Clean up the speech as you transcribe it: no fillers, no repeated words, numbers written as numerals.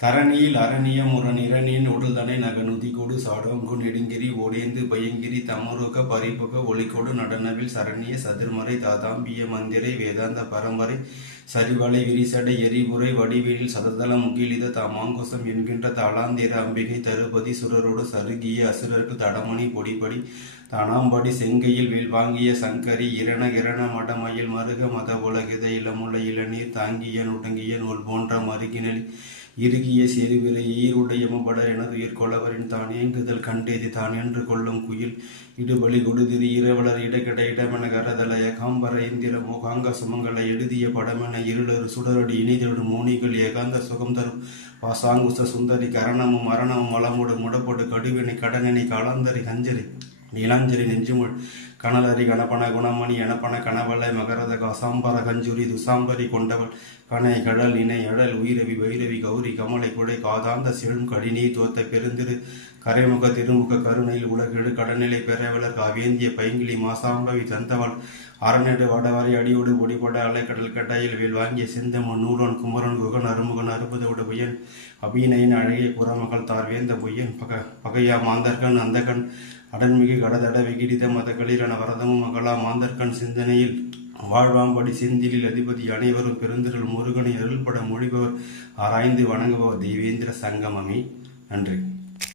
தரணியில் அரணிய முரணிரணியின் உடல்தனை நகனுதிகூடு சாடோங்கு நெடுங்கிரி ஓடேந்து பயங்கிரி தமருக பரிபுக ஒளிகொடு நடனவில் சரணிய சதிர்மறை தாதாம்பிய மந்திரை வேதாந்த பரம்பரை சரிவலை விரிசடை எரிபுரை வடிவேலில் சததள முகிலித தமாங்குசம் என்கின்ற தாளாந்திர அம்பிகை தருபதி சுரரோடு சருகிய அசுரருக்கு தடமணி பொடிபடி தானாம்படி செங்கையில் வேல் வாங்கிய சங்கரி இரண இரண மடமயில் மருக மத உலகித இளமுள்ள இளநீர் தாங்கிய நுடங்கிய நூல் போன்ற மருகினல் இறுகிய செருவிரை ஈருடையமபடர் எனது உயிர்கொள்ளவரின் தான் ஏங்குதல் கண்டேதி தான் என்று கொள்ளும் குயில் இடுபலி கொடுதிரி இரவலர் இடக்கிட இடமென கரதலய காம்பர இந்திர மோகாங்க சுமங்கலை எழுதிய படமென இருளரு சுடரடி இணைதொடு மோனிகள் ஏகாந்த சுகம் தரும் பாசாங்குச சுந்தரி கரணமும் மரணமும் வளமுடு முடப்பொடு கடுவினை கடனினை காலாந்தரி கஞ்சரி நீலாஞ்சலி நெஞ்சுமுள் கனலரி கணப்பன குணமணி எனப்பன கனவலை மகரத கசாம்பர கஞ்சுரி துசாம்பரி கொண்டவள் கனை கடல் இணை அடல் உயிரவி வைரவி கௌரி கமலை குடை காதாந்த செழும் கடினி தோத்த பெருந்திரு கரைமுக திருமுக கருணையில் உலகெடு கடநிலை பெறவளர் காவேந்திய பைங்கிலி மாசாம்பவி தந்தவள் அறநெடு வடவாரி அடியோடு பொடிபட அலைக்கடல் கட்டாயில் வேல் வாங்கிய சிந்தமன் நூலன் குமரன் குகன் அருமுகன் அறுபதோடு பொய்யன் அபிநயின் அழகிய குரமகள் தார் வேந்த பொய்யன் பகையா மாந்தர்கன் அந்தகன் அடன்மிகு கடதட வெகிடித மதகளிலான வரதமும் மகளா மாந்தர்கண் சிந்தனையில் வாழ்வாம்படி செந்திலில் அதிபதி அனைவரும் பெருந்திரள் முருகனை அருள்பட மொழிபவர் ஆராய்ந்து வணங்குபவர் தெய்வேந்திர சங்கமமே. நன்றி.